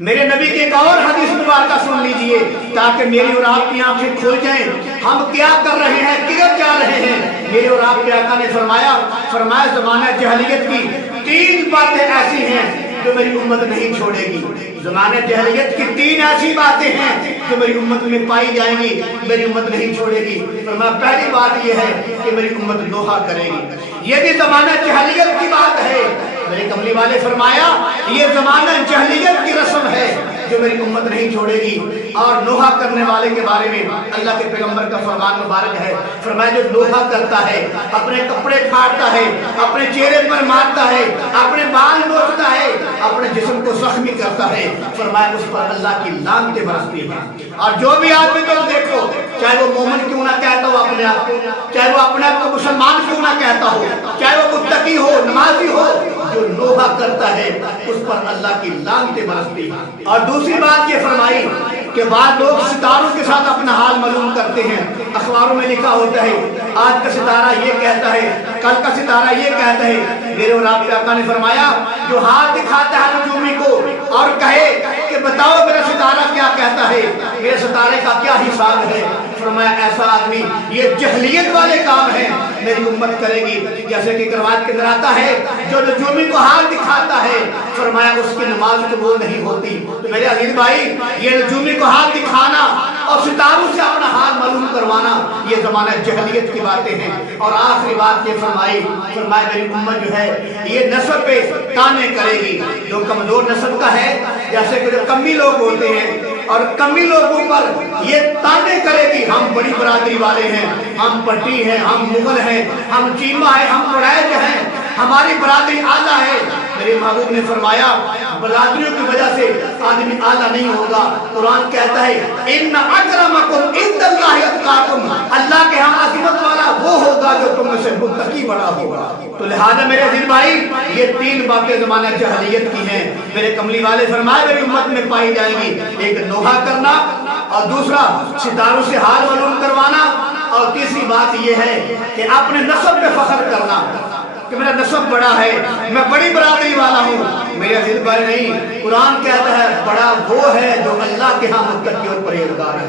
میرے نبی کی ایک اور حدیث مبارکہ سن لیجئے تاکہ میری اور آپ کی آنکھیں کھل جائیں. ہم کیا کر رہے ہیں، کدھر جا رہے ہیں. میرے اور آپ کے آقا نے فرمایا زمانہ جہلیت کی 3 باتیں ایسی ہیں جو میری امت نہیں چھوڑے گی. زمانہ جہلیت کی 3 ایسی باتیں ہیں جو میری امت میں پائی جائیں گی، میری امت نہیں چھوڑے گی. فرمایا پہلی بات یہ ہے کہ میری امت نوحہ کرے گی. یہ بھی زمانہ جہلیت کی بات ہے. میرے کملی والے فرمایا یہ زمانہ جہلیت کی رسم ہے جو میری امت نہیں چھوڑے گی. اور نوحہ کرنے والے کے بارے میں اللہ کے پیغمبر کا فرمان مبارک ہے. فرمایا جو نوحہ کرتا ہے، اپنے کپڑے پھاڑتا ہے، اپنے چہرے پر مارتا ہے، اپنے بال نوچتا ہے، اپنے جسم کو زخمی کرتا ہے، فرمایا اس پر اللہ کی لعنتیں برستی ہیں. اور جو بھی آدمی تو دیکھو، چاہے وہ مومن کیوں نہ کہتا ہو اپنے آپ کو، چاہے وہ اپنے آپ کو مسلمان کیوں نہ کہتا ہو، چاہے وہ متقی ہو، نمازی ہو، جو نوحہ کرتا ہے اس پر اللہ کی لعنتیں برستی ہیں. اور دوسری بات یہ فرمائی کہ بعض لوگ ستاروں کے ساتھ اپنا حال معلوم کرتے ہیں. اخباروں میں لکھا ہوتا ہے آج کا ستارہ یہ کہتا ہے، کل کا ستارہ یہ کہتا ہے. میرے اور آپ کے آقا نے فرمایا جو ہاتھ دکھاتا ہے نجومی کو اور کہے کہ بتاؤ میرا ستارہ کیا کہتا ہے، میرے ستارے کا کیا حساب ہے، فرمایا ایسا آدمی یہ جہلیت والے کام ہیں میری امت کرے گی. جیسے کہ روایت کے اندر آتا ہے جو نجومی کو ہاتھ دکھاتا ہے فرمایا اس کی نماز قبول نہیں ہوتی. تو میرے عزیز بھائی یہ نجومی کو ہاتھ دکھانا اور ستاروں سے اپنا حال معلوم کروانا یہ زمانہ جہلیت کی باتیں ہیں. اور آخری بات یہ فرمایا میری امت جو ہے یہ نسب پہ تانے کرے گی. جو کمزور نسب کا ہے، جیسے کہ جو کمی لوگ ہوتے ہیں اور کمی لوگوں پر یہ تانے کرے گی ہم بڑی برادری والے ہیں، ہم پٹی ہیں، ہم مغل ہیں، ہم چیمہ ہیں، ہم قریش ہیں، ہماری برادری اعلیٰ ہے. میرے محبوب نے فرمایا برادریوں کی وجہ سے آدمی اعلیٰ نہیں ہوگا. قرآن کہتا ہے ان اکرمکم عند اللہ اتقاکم، اللہ کے ہاں عظمت والا وہ ہوگا جو تم میں سے متقی بڑا ہوگا. تو لہذا میرے عزیز بھائی یہ 3 باتیں زمانہ جہلیت کی ہیں. میرے کملی والے فرمائے میری امت میں پائی جائیں گی. ایک نوحہ کرنا، اور دوسرا ستاروں سے حال معلوم کروانا، اور تیسری بات یہ ہے کہ اپنے نسب پہ فخر کرنا کہ میرا نسب بڑا ہے، میں بڑی برادری والا ہوں. میرے عزیز بھائی نہیں، قرآن کہتا ہے بڑا وہ ہے جو اللہ کے ہاں متقی اور پرہیزگار ہے.